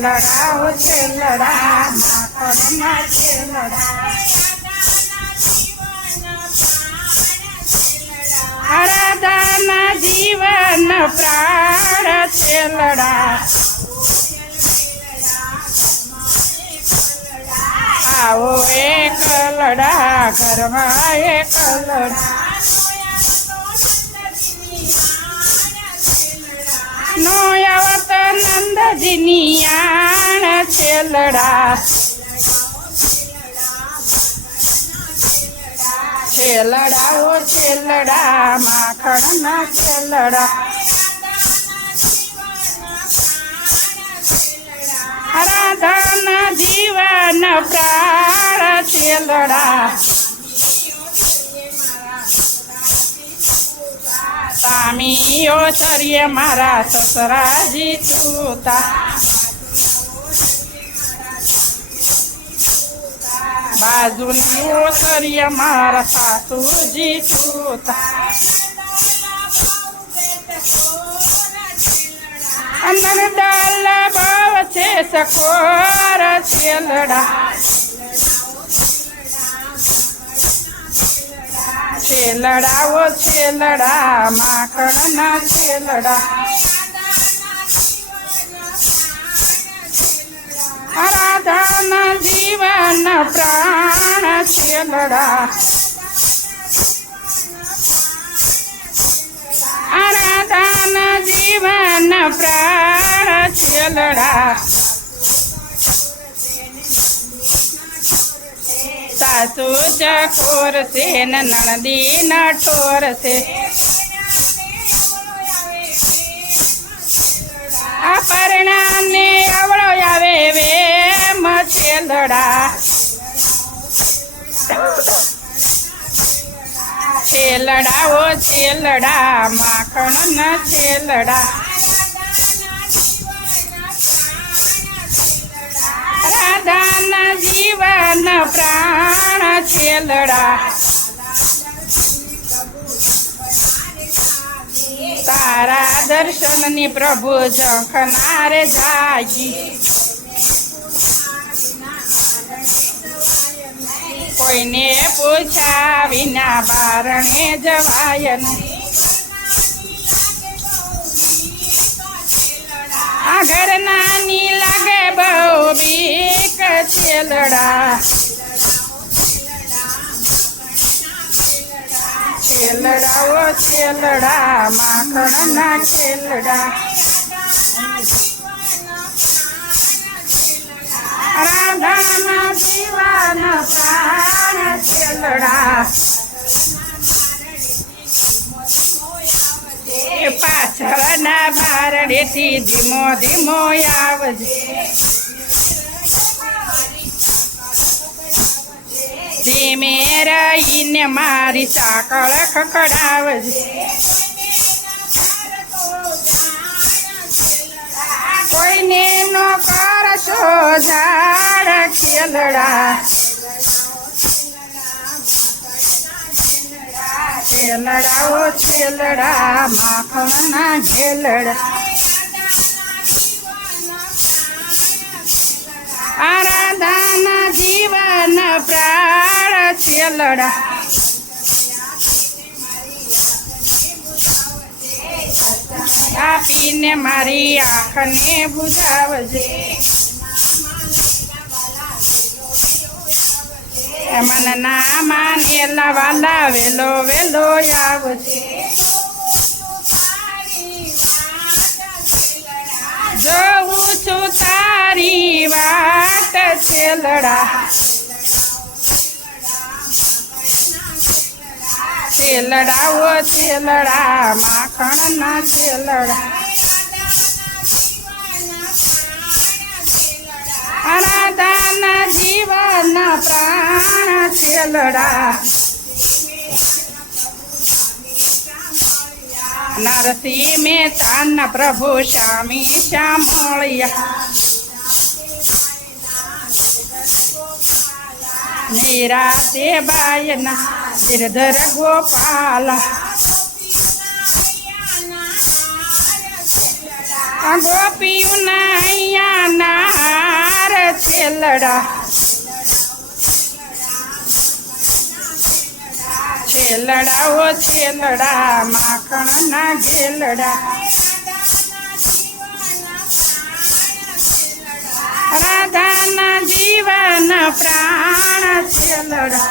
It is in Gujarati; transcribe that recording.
છેલડા છે લડા રાધાના જીવન પ્રાણ છેલડા આવો એક લડા કરવા એક લડા નંદજીની આણ છેલડા છેલડા ઓ છેલડા માખણના છેલડા રાધાના જીવન પ્રાણ છેલડા तामी ओचर्य मारा ससराजी तूता. बाजूनी ओचर्य मारा सासू तूता. अंदर डाल बाव छे सकोर છેલડા ઓ છેલડા માખણના છેલડા રાધાન જીવન પ્રાણ છેલડા રાધાન જીવન પ્રાણ છેલડા સાસુ ચકોર છે ને નણદી નટોર છે પરણાને અવળો આવે વે છેલડા છેલડા છેલડા, માખણ ન છેલડા. રાધાના જીવન પ્રાણ છેલડા તારા દર્શનની પ્રભુ જખનારે જાગી. કોઈને પૂછ્યા વિના બારણે જવાય નહીં. આ ઘર નાની લાગે બહુ બીક છેલડા છેલડા ઓ છેલડા. માખણના છેલડા રાધાના જીવન પ્રાણ છેલડા. પાછળના બારણેથી ધીમો ધીમો આવજે. ધીમે રહીને મારી સાકળ ખકડાવજે કોઈને નો કરશો ઝાડ ખેલડા. છેલડા ઓ છેલડા માખણના ઘેલડા આરાધાના જીવન પ્રાણ છેલડા આપીને મારી આંખને બુઝાવજે. મન ના માનેલા વાલા વેલો વેલો આવજે. છેલડા છેલડા ઓ છેલડા માખણના છેલડા અનાદાના જીવન પ્રાણ છેલડા નરસિંહ મહેતાના પ્રભુ સ્વામી શ્યામળિયા નિરાતે બાયના ગિરધર ગોપાલ ગોપીઓના અહીંયા છેલડા છેલડા ઓ છેલડા માખણના ગેલડા રાધાના જીવન પ્રાણ છે લડા.